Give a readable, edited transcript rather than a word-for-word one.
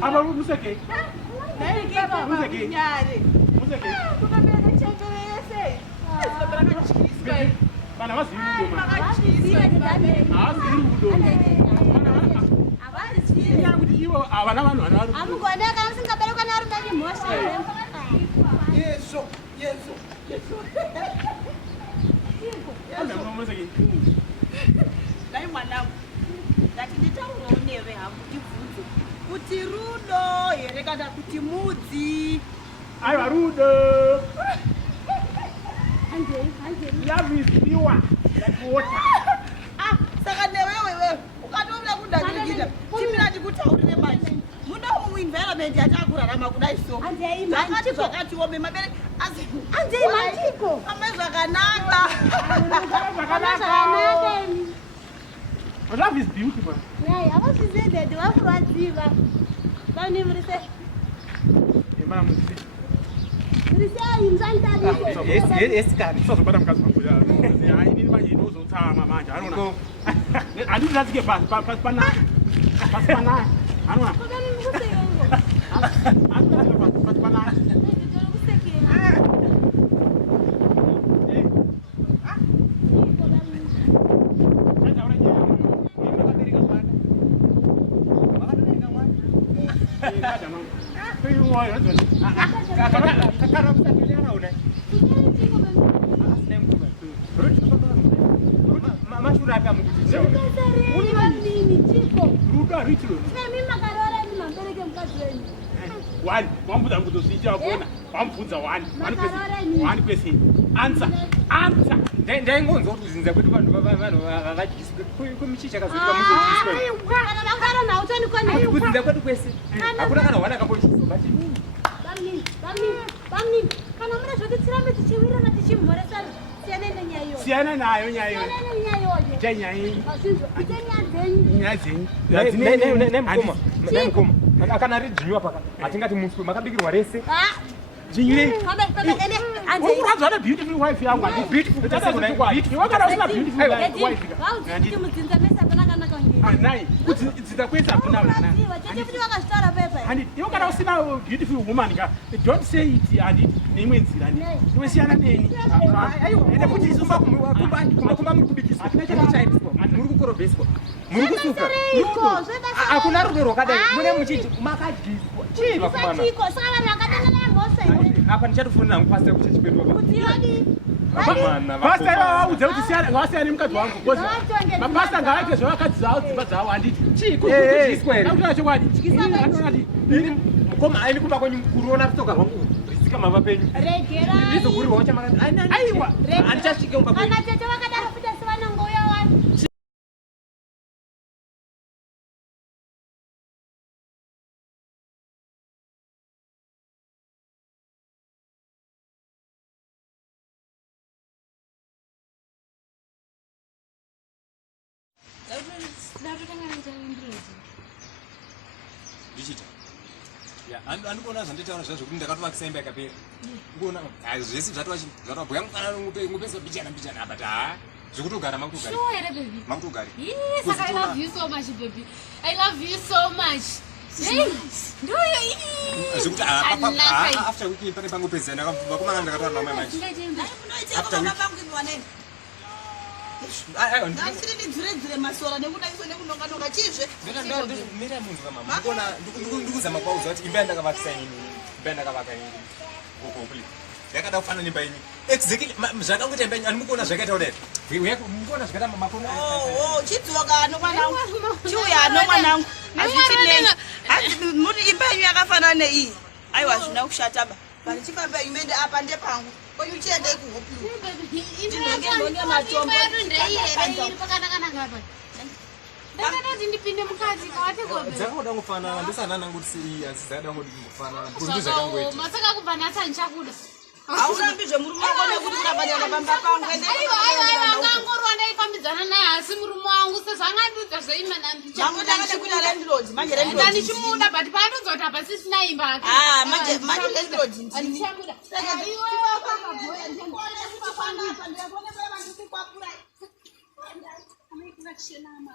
Aba museke. Museke. Museke. Tukapenda chemberese. Bana wasirudo ma. Abana bantu bana. Amugona kana singaberuka na rumani mosha. Yesu. Anda museke. Dai mwanangu. Ngati nditauraonewe hangu ndibvunze. Kuti rudo here kana kuti mudzi? Aiwa rudo. Love is pure like water. Saka newewe ukatoona kudagirira. Chimira chikutaurire manje. Muda muenvironment yatakurarama kudai so. Zvakati zvakati wome mabere asi Anzei mantiko. Amezvakanaka. Love is beautiful. Yai, avasizende ndivafuradziva. Bani murise. Emana museke. Murise imzantadiko. Yes, kani. Sazobata mkazi wangu ya. Hayi nini manje inozotama manje. Anona. Anditi lazike pasi pana. Pasi pana. Anona. Kodani mukuse yongo. Pasi pana. Nditolo kusekela. One, wambuza kutosija kuona. Wamfunza one kwese. Answer. Ndaingonza kuti kuzinza kwedu vanhu vavadyiswe kumichicha kazoita muzodyiswe. Kana makara na utani kone. Kuzinza kwedu kwese. Hakuna kana wana kambochiso bati. Bamni. Kana mura zvoti tirambe tichiwira na tichimhoresa Siana nayo nyayo. Janyayi. Nemukoma. Akana ridzinywa paka. Atingati muswe makabikirwa rese. Jinyire. Ande. What a beautiful wife yangu. Beautiful. That's beautiful. Wakati usina beautiful wife. Nditi mudzinza mesa kana kaongea. Nai. Kuti dzitakwesa kuna vana. Wacheche kuti vakasitara pepa. And wakati usina beautiful woman ka. Don't say it and nemwe nzira ni. Iwe siana neni. Ayo, ende kuti isumba kumba muri kubikiswa. Akina chete chaitwa. Muri kukorobeswa. Muri kusuka. Akuna rudo rwakadai. Mune muchiti makadyiswa. Chiva kumana. Chiko saka vanhu vakatanga na mose. Apa ndichatofunira hangu pastor kuti chipedwa. Kuti vadi. Pastor waudze kuti siana wasiyana nemukadzi wangu. Mapastor ngaite zvavakadzi zvawo dzimba dzawo handiti. Chiko kudyiswa ere. Ndakutaura chokwadi. Anonati. Mukoma aini kumba kwenyu kuruona tsoka rwangu. Risika mava penyu. Regera. Ndizokurirwa chamakati. Aiwa. Andichasvike kumba kwenyu. Kana tete vakadaro futa sivanongo uya wani. Ndichita. Ya, andikuona zvanditaura zvazvo kuti ndakatovakisa imba yakapera. Ngona, zvese zvatobhuya mufanana ngupesa bichana apa ta. Zvekutogara makutogara. Sure here baby. Makutogara. Yes, I love you so much baby. I love you so much. Hey, do you? Zvekuti after wiki pane pangopedzana vakomana ndakataura nawo manje. After wiki. Ayo, ndasiri ndidzure masora nekudaiso nekunonga chizve. Mira munhu mama. Ngona ndikuzama kwaudza kuti imba yandakavakisa ini. Imba yandakavaka ini. Complete. Yakada kufanana nemba ini. Exactly zvakangoita imba ini andikuona zvakaita kudai. Mukuona zvakaita makono. Chidzoka nomwanangu. Chiuya nomwanangu. Azviti muri imba yenyu yakafanana neiyi. Aiwa zvina kushata ba. Bari chifamba imende apa ndepangu. Koyu chiende kuhopi. Dzakaoda kufanana ndosanana kuti asi dzakada kufanana. Masaka kubva natanchakuda. Aurambi zvemurume wako nekuti ukabanyana pamba pangu ende. Aiwa angangorwa ndaifambidzana naye asi murume wangu sezvangandudza zveima nambicha. Mangu ndakati kuita landlord, manje landlord. Ndanichimuda but paanozoti apa sisina imba. Manje landlord ndini. Andichamuda. Aiwa pakabhoya ndiyakona panda ndiyakona paya vantu kwapura. Amekurakshena mama.